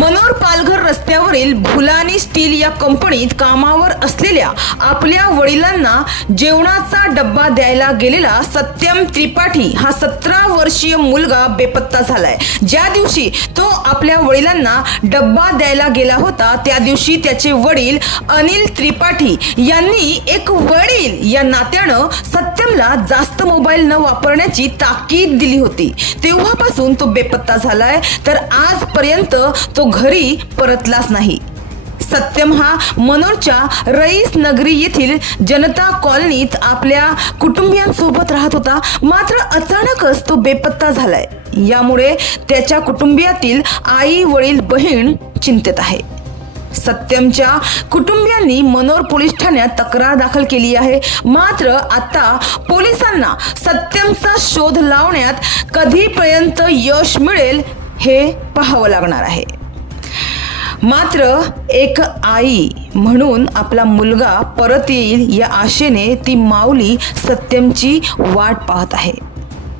मनोर पालघर रस्त्यावरील भुलानी स्टील या कंपनीत कामावर असलेल्या आपल्या वडिलांना जेवणाचा डब्बा द्यायला गेलेला सत्यम त्रिपाठी हा सतरा वर्षीय मुलगा बेपत्ता झालाय. ज्या दिवशी तो आपल्या वडिलांना डब्बा द्यायला गेला होता त्या दिवशी त्याचे वडील अनिल त्रिपाठी यांनी एक वडील या नात्यानं सत्यमला जास्त मोबाईल न वापरण्याची ताकीद दिली होती. तेव्हापासून तो बेपत्ता झालाय. तर आजपर्यंत तो घरी परतला विकास नाही. सत्यम हा मनोरच्या रईस नगरी येथील जनता कॉलनीत आपल्या कुटुंबियांसोबत राहत होता. मात्र अचानकच तो बेपत्ता झालाय. यामुळे त्याच्या कुटुंबियातील आई वडील बहीण चिंतेत आहे. सत्यमच्या कुटुंबियांनी मनोर पोलीस ठाण्यात तक्रार दाखल केली आहे. मात्र आता पोलिसांना सत्यमचा शोध लावण्यात कधीपर्यंत यश मिळेल हे पाहावं लागणार आहे. मात्र एक आई म्हणून आपला मुलगा परत येईल या आशेने ती माऊली सत्यमची वाट पाहत आहे.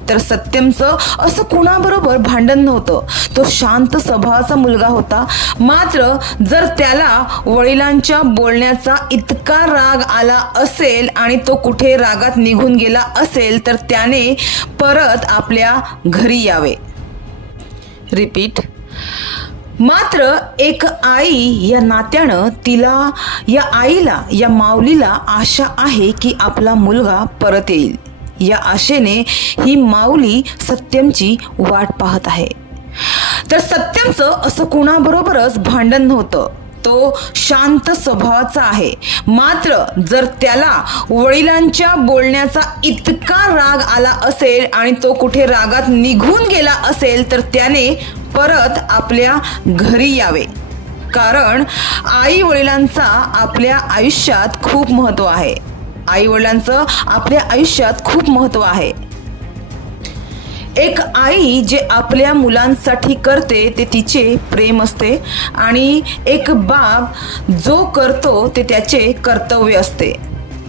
तर सत्यमचं असं कुणाबरोबर भांडण नव्हतं. तो शांत स्वभावाचा मुलगा होता. मात्र जर त्याला वडिलांच्या बोलण्याचा इतका राग आला असेल आणि तो कुठे रागात निघून गेला असेल तर त्याने परत आपल्या घरी यावे. रिपीट. मात्र एक आई या नात्यानं तिला या आईला या माऊलीला आशा आहे की आपला मुलगा परत येईल. या आशेने ही माऊली सत्यमची वाट पाहत आहे. तर सत्यमचं असं कुणाबरोबरच भांडण नव्हतं. तो शांत स्वभावाचा आहे. मात्र जर त्याला वडिलांच्या बोलण्याचा इतका राग आला असेल आणि तो कुठे रागात निघून गेला असेल तर त्याने परत आपल्या घरी यावे. कारण आई वडिलांचा आपल्या आयुष्यात खूप महत्त्व आहे. आई वडिलांचं आपल्या आयुष्यात खूप महत्त्व आहे. एक आई जे आपल्या मुलांसाठी करते ते तिचे प्रेम असते आणि एक बाप जो करतो ते त्याचे कर्तव्य असते.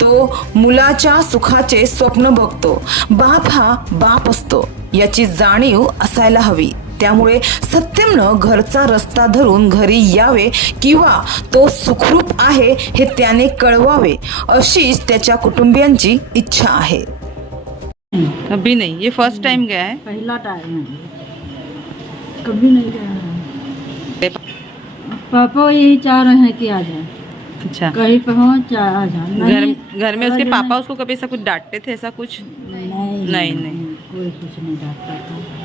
तो मुलाच्या सुखाचे स्वप्न बघतो. बाप हा बाप असतो. याची जाणीव असायला हवी. त्यामुळे सत्यमनं घरचा रस्ता धरून घरी यावे किंवा तो सुखरूप आहे हे त्याने कळवावे अशीच त्याच्या कुटुंबियांची इच्छा आहे. अभी नहीं ये फ़र्स्ट टाइम गया है। पहला टाइम है। कभी नहीं गया है। पापा यही चाह रहे हैं कि आ जाए। अच्छा। कहीं पे आ जाए। घर घर में उसके पापा उसको कभी ऐसा कुछ डांटते थे ऐसा कुछ? नहीं नहीं नहीं नहीं, नहीं। कोई कुछ नहीं डांटता था।